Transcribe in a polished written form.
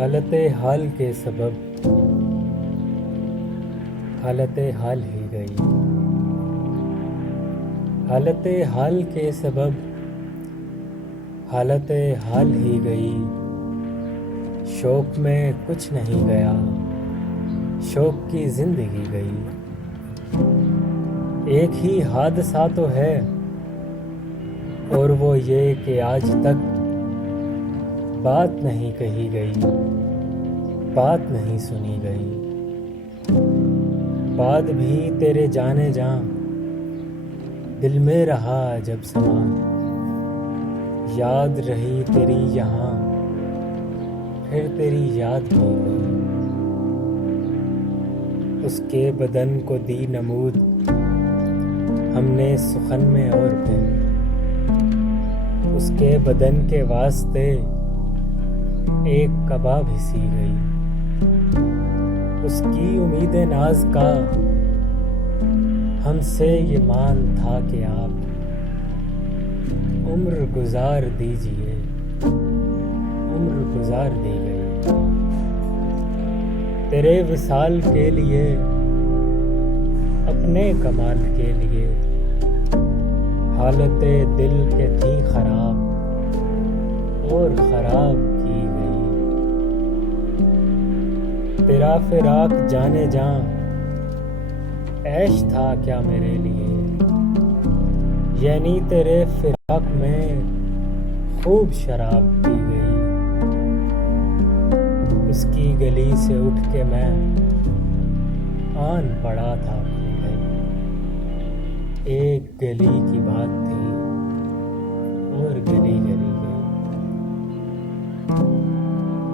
हालत हाल के सबब हालत हाल ही गई। हालत हाल के सबब हालत हाल ही गई। शौक में कुछ नहीं गया, शौक की जिंदगी गई। एक ही हादसा तो है और वो ये कि आज तक बात नहीं कही गई, बात नहीं सुनी गई। बाद भी तेरे जाने जा दिल में रहा जब समा, याद रही तेरी यहाँ फिर तेरी याद भी गई। उसके बदन को दी नमूद हमने सुखन में और फिर उसके बदन के वास्ते एक कबाब ही सी गई। उसकी उम्मीद नाज का हमसे ये मान था कि आप उम्र गुजार दीजिए, उम्र गुजार दी गई। तेरे विसाल के लिए, अपने कमाल के लिए हालत दिल के थी खराब और खराब की गई। तेरा फिराक जाने जा ऐश था क्या मेरे लिए, यानी तेरे फिराक में खूब शराब पी गई। उसकी गली से उठ के मैं आन पड़ा था अपने घर। एक गली की बात थी और गली गली